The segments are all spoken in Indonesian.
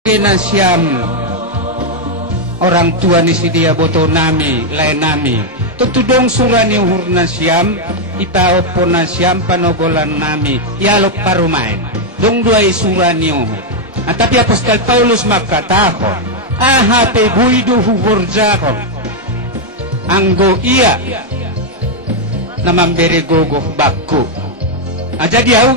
Nasyam orang tua ni si dia boto nami lain nami tutudong surani uhur nasyam itaopo nasyam panogolan nami yalok parumain dong dua surani uhur tapi apostol Paulus makatahon ahape buidu hurjakon anggo iya namambere gogoh bakku jadi aku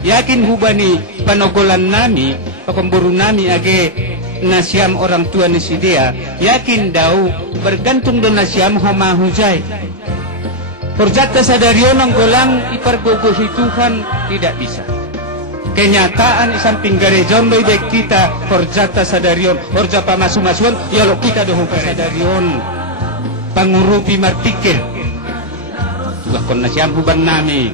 yakin hubani panogolan nami pemburu nami age nasyam orang tua ni si dia yakin daw bergantung do nasyam homa hujay horjata sadarion ang golang ipargogohi Tuhan tidak bisa kenyataan isamping garejon doy baik kita horjata sadarion horja pamasu-masuan yalo kita doh sadarion pangurupi marpikir tugas kon nasyam huban nami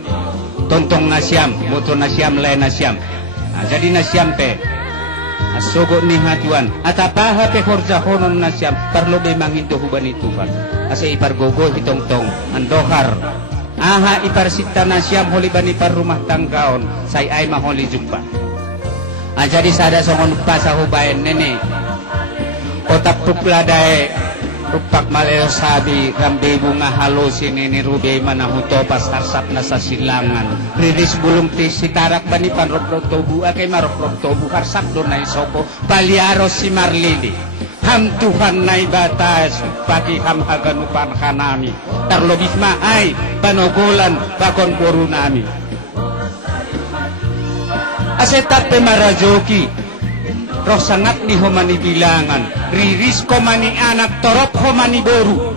tontong nasyam moto nasyam lain nasyam jadi nasyam pe asogo ni hatuan atapaha pe horja honon nasyam parlo be manginto hubani Tuhan asa ipar gogo hitong-tong andohar aha ipar sita nasyam holi bani par rumah tanggaon say ay maholi jumpa jadi sada songon pasa hubayan nene otak pukladae rupak maleo sabi rambe bunga halusin ini rube mana hutopas harsap nasa silangan riris bulung sitarak bani pan roprok tobu akay maroprok tobu harsak doon na isoko paliaro si Marlili ham Tuhan na ibatas pagi ham haganupan kanami tarlobih maay panogolan bakon puru nami asetat pe marajoki roh sangat ni homani bilangan riris komani anak torop homani boru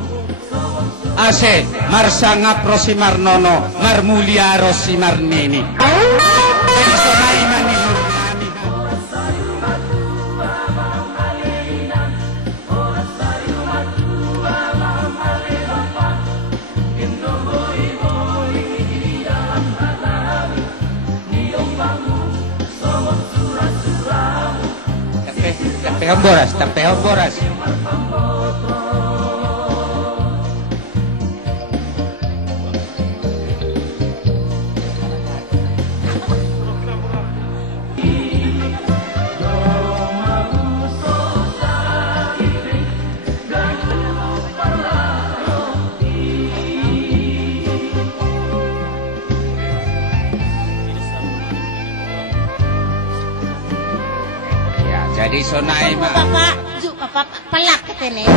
ase marsangap rosi marnono marmulia rosi marnini Tampehon boras. Jadi sonai mah. Bapak, pelak katanya.